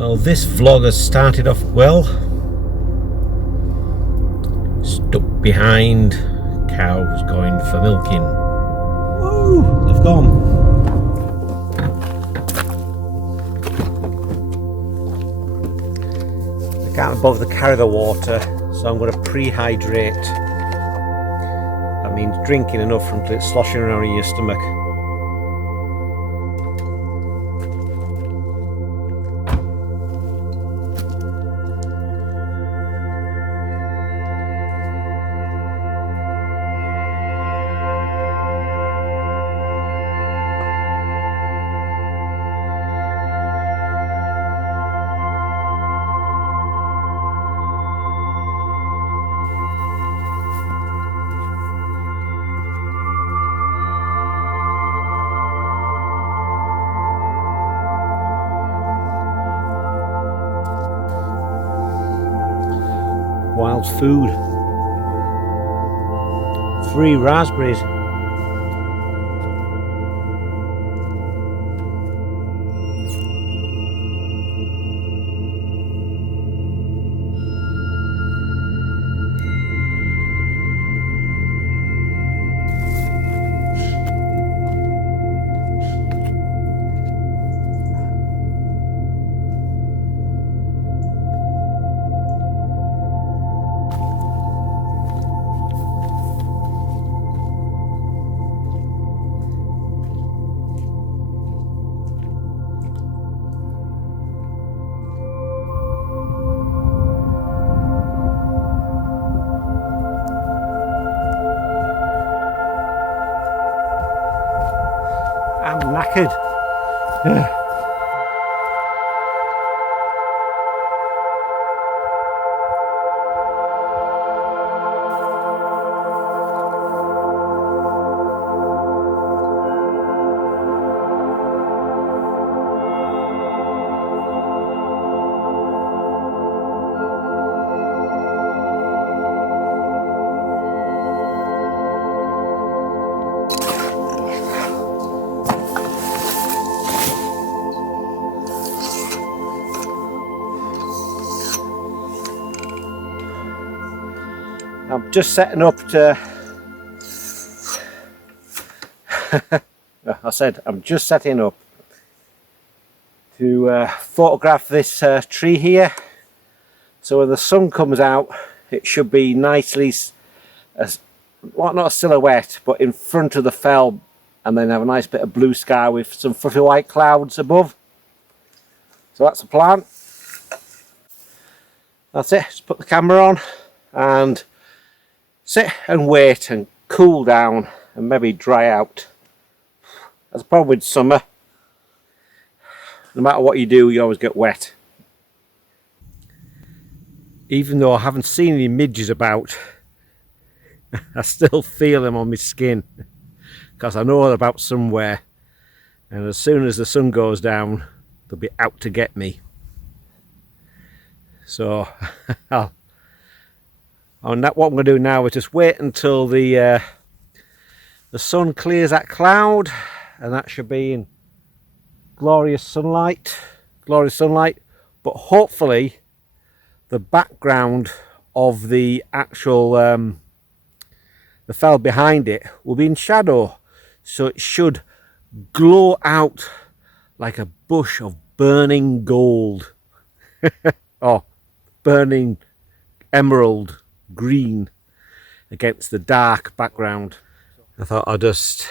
Well, this vlog has started off well. Stuck behind cows going for milking. Woo! They've gone. I can't bother to carry the water, so I'm going to pre-hydrate. That means drinking enough from it sloshing around in your stomach. Wild food. 3 raspberries. I'm knackered. I'm just setting up to I'm just setting up to photograph this tree here, so when the sun comes out it should be nicely well, not a silhouette, but in front of the fell, and then have a nice bit of blue sky with some fluffy white clouds above. So that's the plan. That's it. Just put the camera on and sit and wait and cool down and maybe dry out. That's the problem with summer. No matter what you do, you always get wet. Even though I haven't seen any midges about, I still feel them on my skin because I know they're about somewhere, and as soon as the sun goes down they'll be out to get me. So and that, what I'm going to do now is just wait until the sun clears that cloud, and that should be in glorious sunlight, but hopefully the background of the actual the fell behind it will be in shadow, so it should glow out like a bush of burning gold or burning emerald green against the dark background. I thought I'd just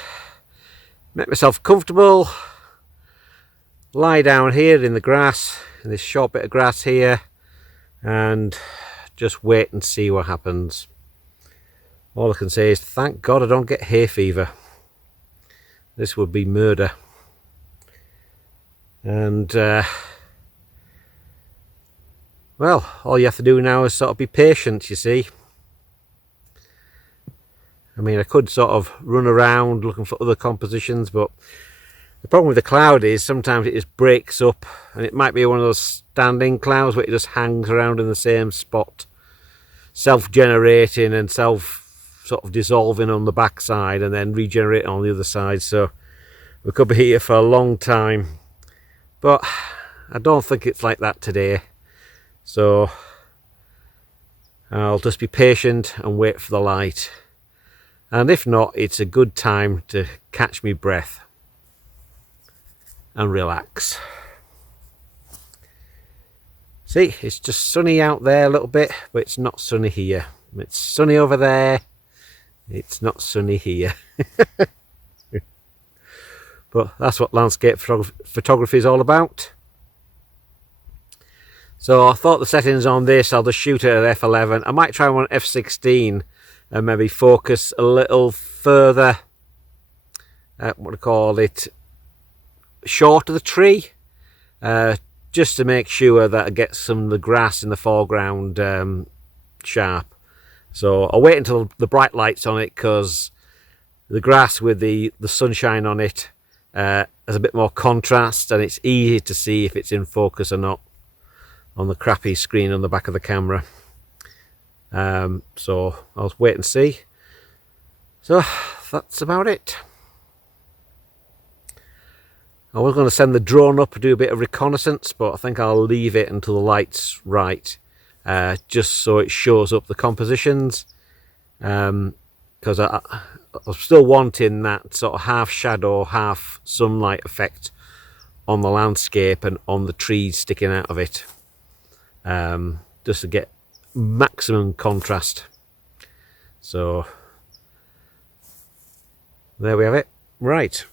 make myself comfortable, lie down here in the grass, in this short bit of grass here, and just wait and see what happens. All I can say is thank God I don't get hay fever. This would be murder. And well, all you have to do now is sort of be patient, you see. I mean, I could sort of run around looking for other compositions, but the problem with the cloud is sometimes it just breaks up, and it might be one of those standing clouds where it just hangs around in the same spot, self-generating and sort of dissolving on the back side and then regenerating on the other side. So we could be here for a long time, but I don't think it's like that today, so I'll just be patient and wait for the light, and if not, it's a good time to catch me breath and relax. See, it's just sunny out there a little bit, but it's not sunny here. It's sunny over there, it's not sunny here. But that's what landscape photography is all about. So I thought the settings on this, I'll just shoot it at f11. I might try one at f16 and maybe focus a little further, what do you call it, short of the tree, just to make sure that I get some of the grass in the foreground sharp. So I'll wait until the bright light's on it, because the grass with the sunshine on it has a bit more contrast, and it's easy to see if it's in focus or not on the crappy screen on the back of the camera. So I'll wait and see. So that's about it. I was going to send the drone up to do a bit of reconnaissance, but I think I'll leave it until the light's right, just so it shows up the compositions, because I'm still wanting that sort of half shadow, half sunlight effect on the landscape and on the trees sticking out of it, just to get maximum contrast. So there we have it. Right.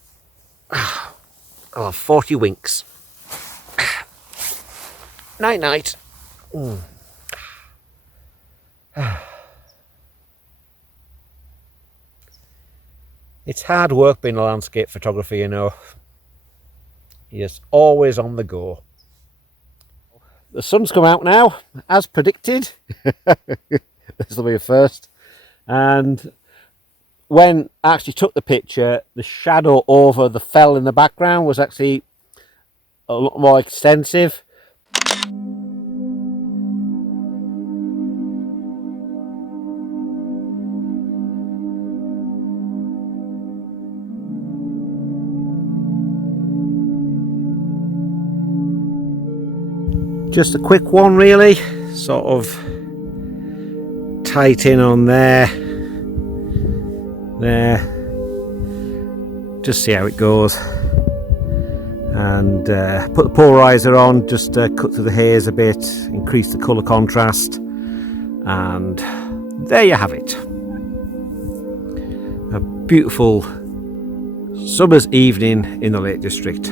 Oh, 40 winks. Night night. It's hard work being a landscape photographer, you know. You're always on the go. The sun's come out now, as predicted. This will be a first. And when I actually took the picture, the shadow over the fell in the background was actually a lot more extensive. Just a quick one really, sort of tight in on there, just see how it goes, and put the polarizer on, just cut through the haze a bit, increase the colour contrast, and there you have it. A beautiful summer's evening in the Lake District.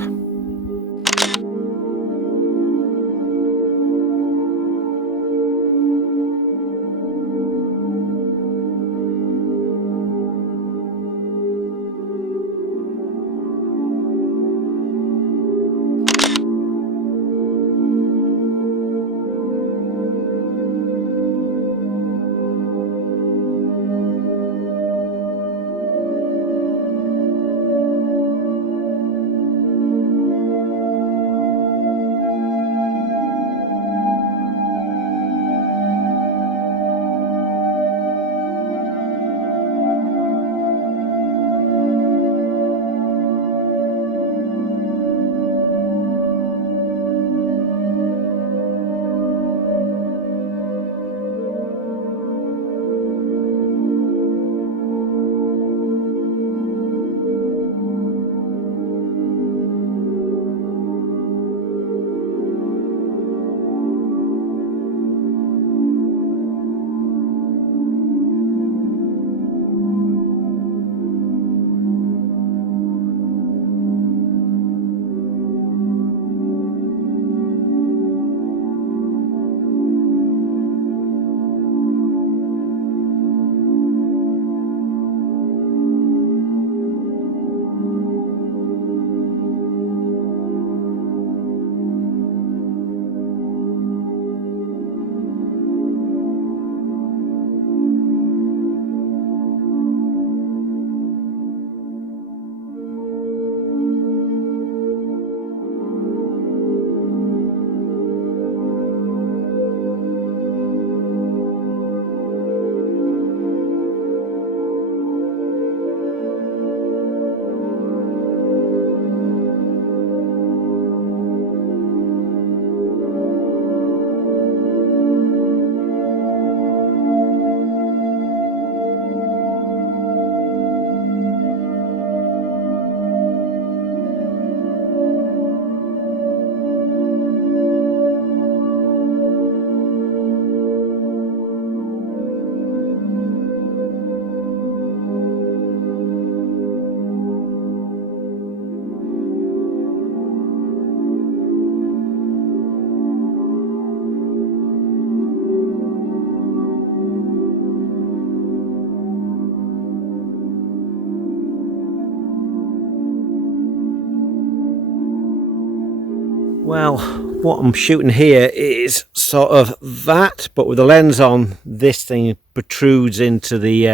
Well, what I'm shooting here is sort of that, but with the lens on, this thing protrudes into the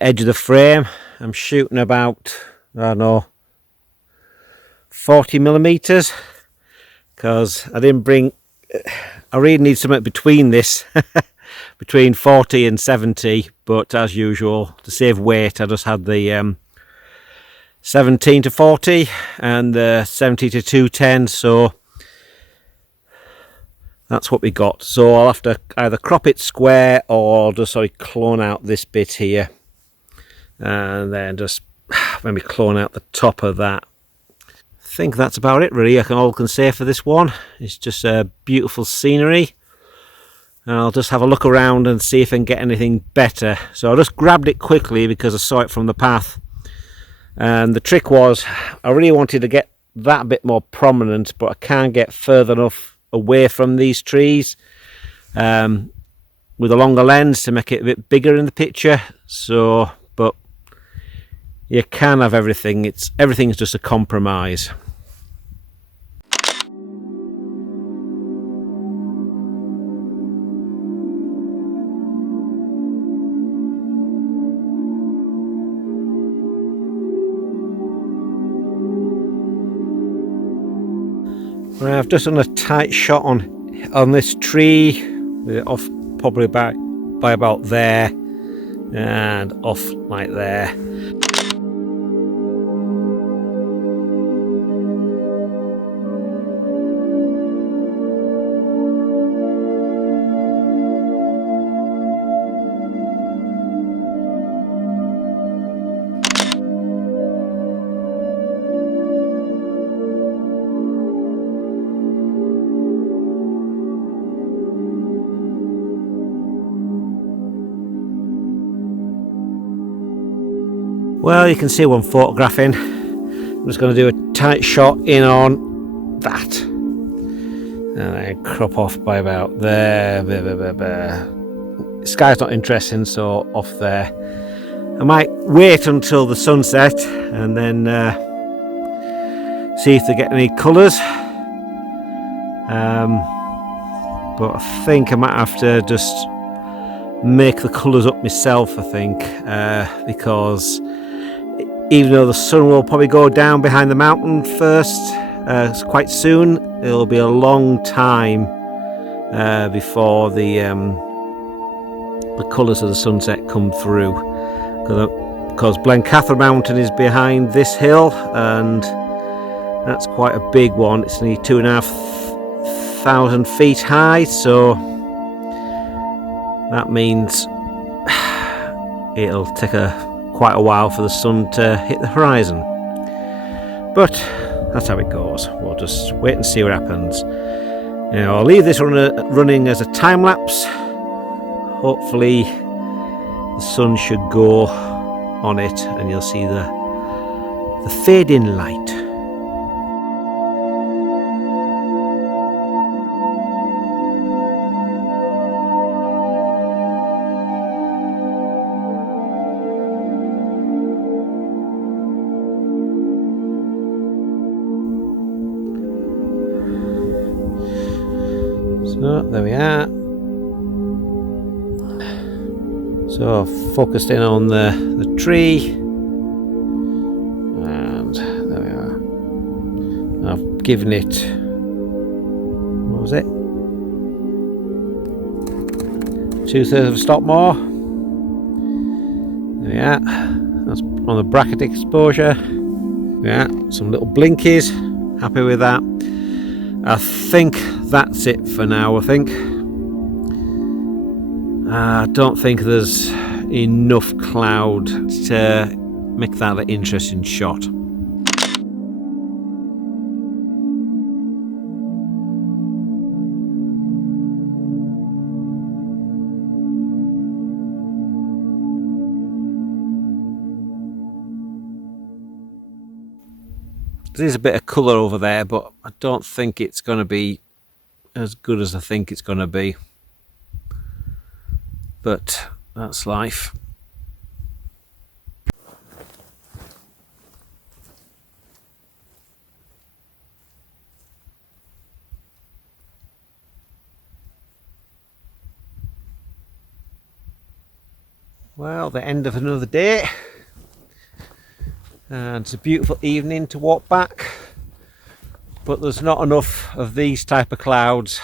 edge of the frame. I'm shooting about, I don't know, 40mm, because I didn't bring, I really need something between this, between 40 and 70, but as usual, to save weight, I just had the 17 to 40 and the 70 to 210, so that's what we got. So I'll have to either crop it square or just clone out this bit here, and then just maybe clone out the top of that. I think that's about it really. All I can say for this one. It's just a beautiful scenery, and I'll just have a look around and see if I can get anything better. So I just grabbed it quickly because I saw it from the path, and the trick was I really wanted to get that a bit more prominent, but I can't get further enough away from these trees with a longer lens to make it a bit bigger in the picture. So, but you can have everything. Everything's just a compromise. Right, I've just done a tight shot on this tree, off probably by about there, and off like there. Well, you can see what I'm photographing. I'm just going to do a tight shot in on that, and then crop off by about there. The sky's not interesting, so off there. I might wait until the sunset and then see if they get any colours. But I think I might have to just make the colours up myself, I think, because even though the sun will probably go down behind the mountain first, quite soon, it'll be a long time before the colours of the sunset come through, because Blencathra Mountain is behind this hill, and that's quite a big one. It's nearly 2,500 feet high, so that means it'll take quite a while for the sun to hit the horizon. But that's how it goes. We'll just wait and see what happens. I'll leave this running as a time lapse. Hopefully the sun should go on it and you'll see the fade-in light. So there we are. So I've focused in on the tree, and there we are. I've given it, what was it, 2/3 of a stop more. There we are. That's on the bracket exposure. Yeah, some little blinkies. Happy with that. I think that's it for now. I don't think there's enough cloud to make that an interesting shot. There's a bit of colour over there, but I don't think it's going to be as good as I think it's going to be. But that's life. Well, the end of another day, and it's a beautiful evening to walk back, but there's not enough of these type of clouds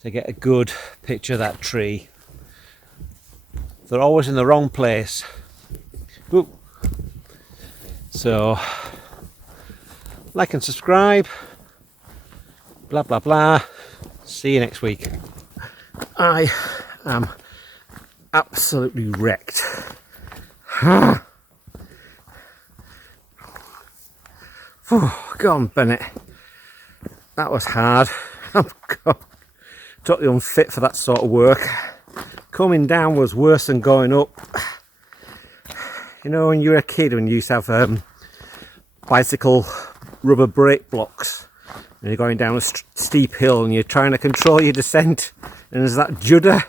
to get a good picture of that tree. They're always in the wrong place. Ooh. So like and subscribe, blah blah blah. See you next week. I am absolutely wrecked. Oh, go on, Bennett. That was hard. I'm totally unfit for that sort of work. Coming down was worse than going up. You know, when you were a kid, when you used to have bicycle rubber brake blocks, and you're going down a steep hill and you're trying to control your descent, and there's that judder.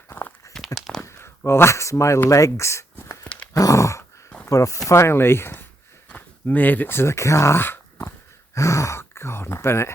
Well, that's my legs. Oh, but I finally made it to the car. Oh, God, Bennett.